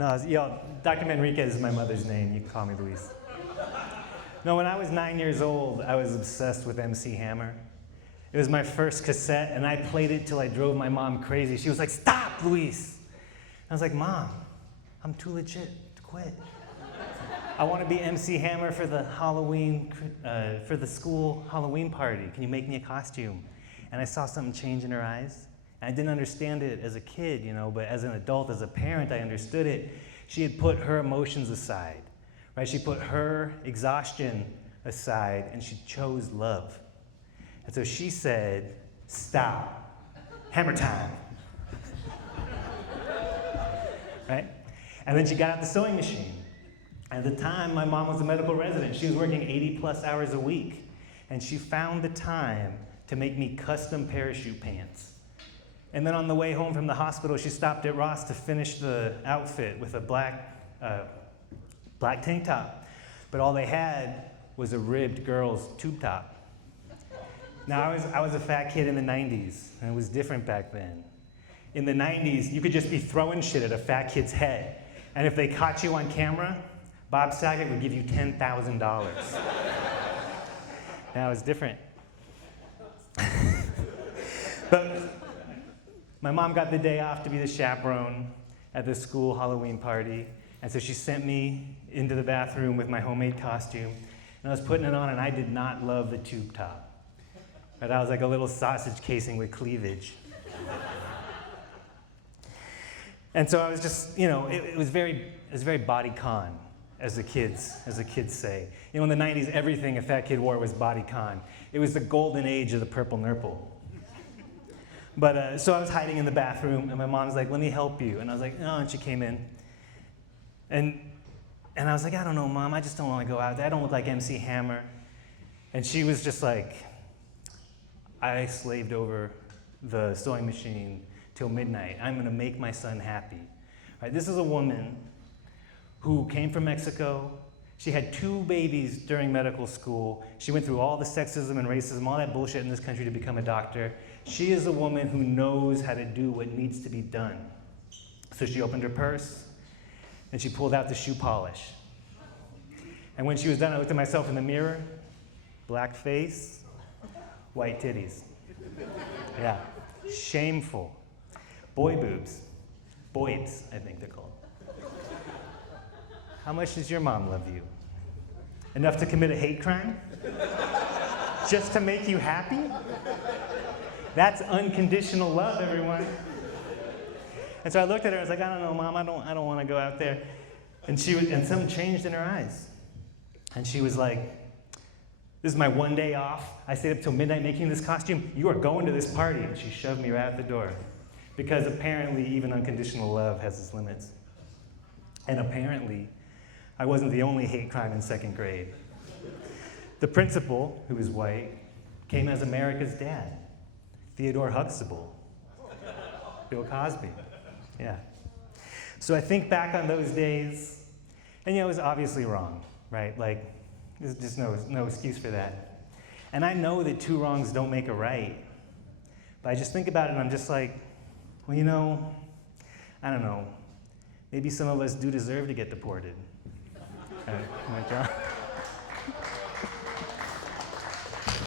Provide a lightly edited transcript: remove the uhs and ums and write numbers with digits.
No, Dr. Manriquez is my mother's name. You can call me Luis. No, when I was 9 years old, I was obsessed with MC Hammer. It was my first cassette, and I played it till I drove my mom crazy. She was like, "Stop, Luis!" I was like, "Mom, I'm too legit to quit. I want to be MC Hammer for the for the school Halloween party. Can you make me a costume?" And I saw something change in her eyes. And I didn't understand it as a kid, but as an adult, as a parent, I understood it. She had put her emotions aside, right? She put her exhaustion aside, and she chose love. And so she said, "Stop, hammer time." Right? And then she got out the sewing machine. At the time, my mom was a medical resident. She was working 80+ hours a week. And she found the time to make me custom parachute pants. And then on the way home from the hospital, she stopped at Ross to finish the outfit with a black tank top. But all they had was a ribbed girl's tube top. Now, I was a fat kid in the 90s, and it was different back then. In the 90s, you could just be throwing shit at a fat kid's head. And if they caught you on camera, Bob Saget would give you $10,000. Now it's different. But my mom got the day off to be the chaperone at the school Halloween party. And so she sent me into the bathroom with my homemade costume. And I was putting it on, and I did not love the tube top. But I was like a little sausage casing with cleavage. And so I was just, it was very bodycon, as the kids say. In the 90s, everything a fat kid wore was bodycon. It was the golden age of the purple nurple. But so I was hiding in the bathroom, and my mom's like, "Let me help you." And I was like, "No," and she came in. And I was like, "I don't know, Mom, I just don't want to go out there. I don't look like MC Hammer." And she was just like, "I slaved over the sewing machine till midnight. I'm going to make my son happy." Right, this is a woman who came from Mexico. She had 2 babies during medical school. She went through all the sexism and racism, all that bullshit in this country to become a doctor. She is a woman who knows how to do what needs to be done. So she opened her purse, and she pulled out the shoe polish. And when she was done, I looked at myself in the mirror. Black face, white titties. Yeah, shameful. Boy boobs. Boybs, I think they're called. How much does your mom love you? Enough to commit a hate crime? Just to make you happy? That's unconditional love, everyone. And so I looked at her, I was like, "I don't know, Mom, I don't want to go out there." And something changed in her eyes. And she was like, "This is my one day off. I stayed up till midnight making this costume. You are going to this party." And she shoved me right out the door. Because apparently even unconditional love has its limits. And apparently, I wasn't the only hate crime in 2nd grade. The principal, who was white, came as America's dad. Theodore Huxtable. Bill Cosby. Yeah. So I think back on those days, and it was obviously wrong, right? Like, there's just no excuse for that. And I know that 2 wrongs don't make a right. But I just think about it, and I'm just like, well, I don't know. Maybe some of us do deserve to get deported. Am I wrong?